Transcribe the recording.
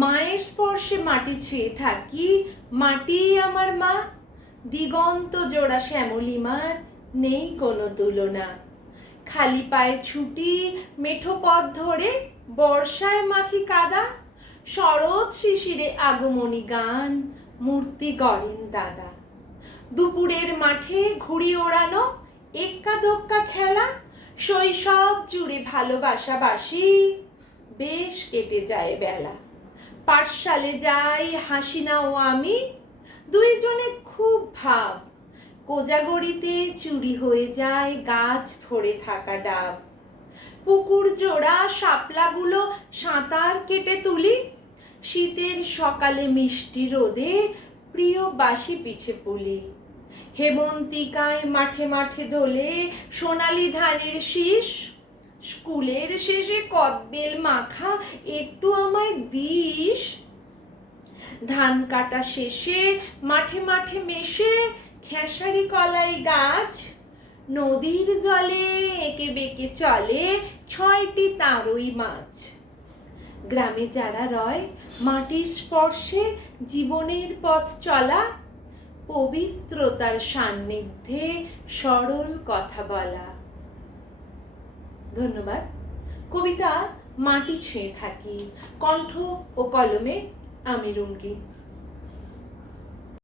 মায়ের স্পর্শে মাটি ছুঁয়ে থাকি, মাটি আমার মা। দিগন্ত জোড়া শ্যামলিমার নেই কোনো তুলনা। খালি পায়ে ছুটি মেঠো পথ ধরে, বর্ষায় মাখি কাদা। শরৎ শিশিরে আগমনী গান, মূর্তি গড়েন দাদা। দুপুরের মাঠে ঘুড়ি ওড়ানো, এক্কা দোক্কা খেলা। শৈশব জুড়ে ভালোবাসা বাসি, বেশ কেটে যায় বেলা। পাঠশালে যাই হাসিনা ও আমি, দুইজনে খুব ভাব। কোজাগরিতে চুরি হয়ে যায় গাছ ভরে থাকা ডাব। পুকুর জোড়া শাপলাগুলো সাঁতার কেটে তুলি। শীতের সকালে মিষ্টি রোদে প্রিয় বাসি পিঠে পুলি। হেমন্তিকায় মাঠে মাঠে দোলে সোনালি ধানের শীষ। স্কুলের শেষে কদবেল মাখা একটু আমায় দিস। ধান কাটা শেষে মাঠে মাঠে মেশে খেসারি কলাই গাছ। নদীর জলে এঁকে বেঁকে চলে 6টি তারই মাছ। গ্রামে যারা রয় মাটির স্পর্শে জীবনের পথ চলা, পবিত্রতার সান্নিধ্যে সরল কথা বলা। ধন্যবাদ। কবিতা মাটি ছুঁয়ে থাকি, কণ্ঠ ও কলমে আমি রুমকি।